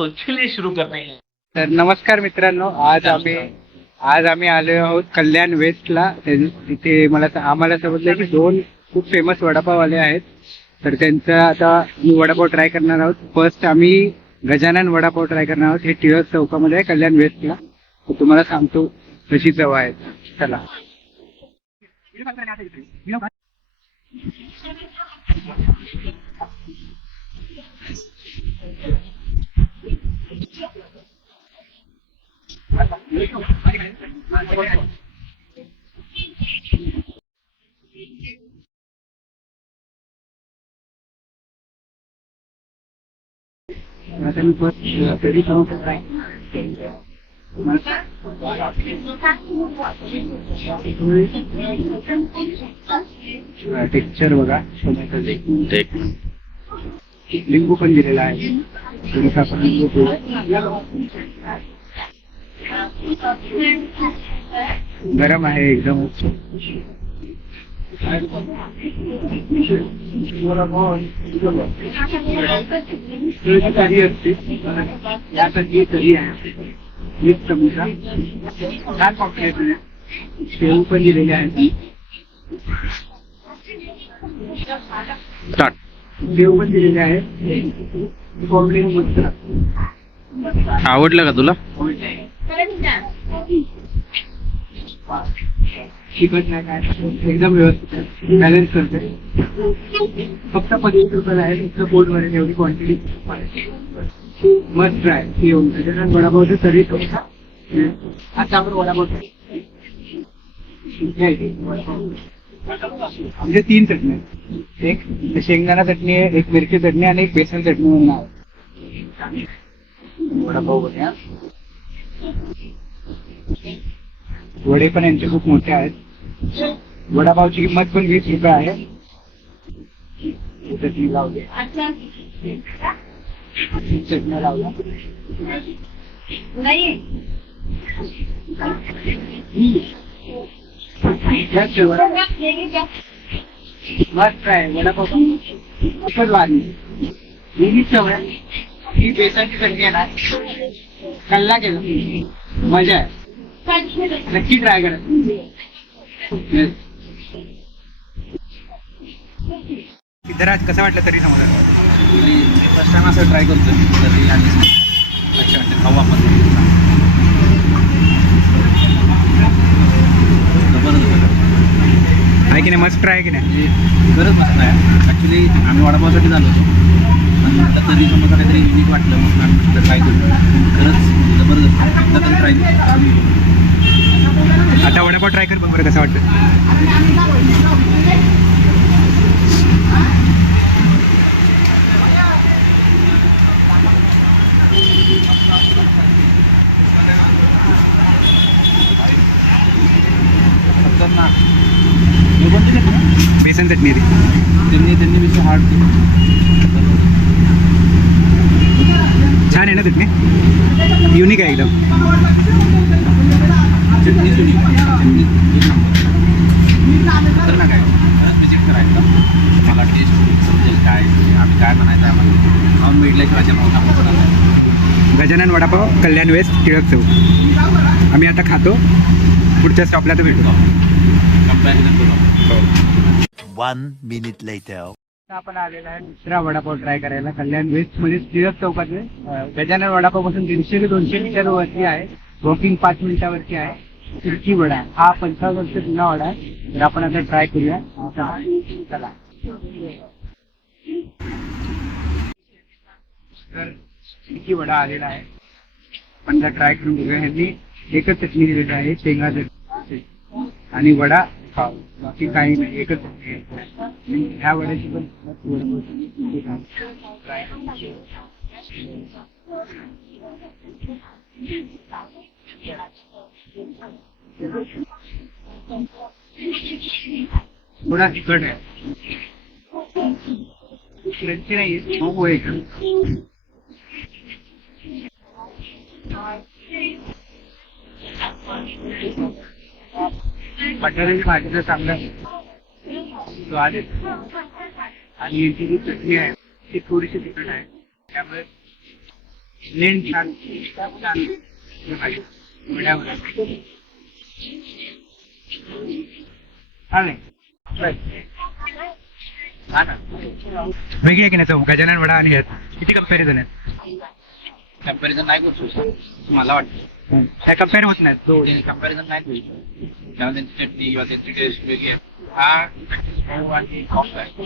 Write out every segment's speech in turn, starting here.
तो चलिए शुरू करते हैं। तर नमस्कार मित्रांनो आज आम्ही आज आम्ही आलो आहोत कल्याण वेस्टला. तिथे मला आम्हाला समजलं की दोन खूप फेमस वडापाववाले आहेत. तर त्यांचा आता मी वडापाव ट्राय करणार आहोत. फर्स्ट आम्ही गजानन वडापाव ट्राय करणार आहोत. हे टिळक चौकामध्ये आहे कल्याण वेस्टला. तर तुम्हाला सांगतो कशी चव आहे. चला. आता मी फर्स्ट तरी ट्राय टेक्स्चर बघा लिंबू पण दिलेला आहे गरम आहे एकदम. असते यासाठी कढी आहे मीठ चमचा छान कॉम्बिनेशन आहे शेव पण दिलेले आहे. शेव पण दिलेले आहे कॉम्बिनेशन मस्त लागतं. आवडलं का तुला? चिकट नाही काय एकदम व्यवस्थित बॅलन्स करते. फक्त पंचवीस रुपयाला आहे फक्त पोट भरेल एवढी क्वांटिटी मस्त ट्राय येऊन त्याच्यानंतर वडापावचं तरी आता आपण वडापाव म्हणजे तीन चटणी आहेत. एक शेंगदाणा चटणी आहे एक मिरची चटणी आणि एक बेसन चटणी म्हणून आहे वडापाव वडे पण यांचे खूप मोठे आहेत. वडापावची किंमत पण वीस रुपये आहे. चटणी लावली. चटणी लावल्या वडा- मस्त आहे वडापाव खूपच भारी ही सवय ही बेसनची चटणी आहे ना कल्ला केला मजा आहे नक्की ट्राय करा सिद्धराज आज कसं वाटलं तरी समजा फर्स्ट टाइम असं ट्राय करतो तरी आधीच अच्छा वाटतं खाऊ आपण जबरदस्त आहे की नाही? मस्त ट्राय की नाही? म्हणजे खरंच मस्त आहे. ॲक्च्युली आम्ही वडापावसाठी झालो होतो. पण म्हटलं तरी समजा काहीतरी युनिक वाटलं म्हणून आम्ही म्हटलं ट्राय करू. खरंच जबरदस्त. एकदा तरी ट्राय करू. आता वडापाव ट्राय कर बघ बरं कसं वाटतं. खतरनाक. बेसन चटणी रे त्यांनी त्यांनी विषय हार्ड छान आहे ना चटणी युनिक आहे एकदम. चटणी जुनी चटणी खतरनाक आहे खरंच विजिट करायचं मला टेस्ट समजेल काय आम्ही काय म्हणायचं आहे खाऊन भेटल्याची माझ्या भावना गजानन वडापाव कल्याण वेस्ट टिळक चौक. आम्ही आता खातो. पुढच्या स्टॉपला तर भेटू. कंपॅरिझन करू वन मिनिट लेटर आपण आलेला आहे दुसरा वडापाव ट्राय करायला. कल्याण वेस्टमध्ये टिळक चौकात अं, गजानन वडापावपासून दीडशे ते दोनशे मीटर वरती आहे. वॉकिंग पाच मिनिटावरती आहे. खिडकी वडा. हा पंधरा वर्ष जुना वडा आहे. तर आपण आता ट्राय करूया. आता चला. तर खिडकी वडा आलेला आहे. आपण ट्राय करून बघूया. ह्यांनी एकच चटणी दिलेली आहे. शेंगा चटणी. आणि वडा पाव बाकी काही नाही एकच आहे. ह्या वेळेची पण थोडा तिकट आहे नाही मऊ आहे एकदम. बटाट्याची भाजीचा चांगला स्वाद आहे आणि यांची जी चटणी आहे ती थोडीशी तिखट आहे. त्यामुळे लेन छान. वेगळी आहे की नाही चव गजानन वडा आणि ह्यात किती कंपॅरिझन आहे कंपॅरिझन नाही करू शकतो. मला वाटतं. त्या कंपेअर होत नाही कंपॅरिझन नाही करू शकतो. त्यामुळे त्यांची चटणी किंवा त्यांची टेस्ट वेगळी आहे. हा आणि आहे.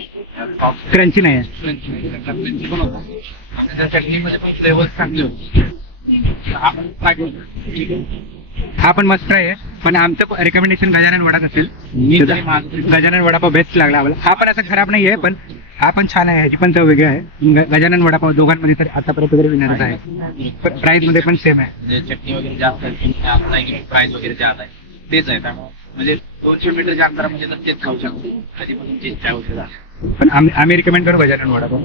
क्रंची नाही आहे. क्रंची पण होता. आणि त्या चटणीमध्ये पण फ्लेवर्स चांगले होते. हा पण ट्राय करू ठीक आहे. हा पण मस्त आहे. पण आमचं रेकमेंडेशन गजानन वडाच असेल. मी तरी माझं तरी- गजानन वडापाव बेस्ट लागला आम्हाला. हा पण असं खराब नाही आहे पण हा पण छान आहे ह्याची पण चव वेगळी आहे. ग- गजानन वडापाव दोघांमध्ये तर आतापर्यंत तरी विनरच आहे. पण प्राइसमध्ये पण सेम आहे. म्हणजे चटणी वगैरे जास्त आहे जास्त की प्राइस वगैरे जास्त आहे. तेच आहे त्यामुळे. म्हणजे दोनशे मीटरच्या अंतरामध्ये तर तेच खाऊ शकतो. कधी पण तुमची इच्छा होते पण आम्ही आम्ही रिकमेंड करू गजानन वडापाव.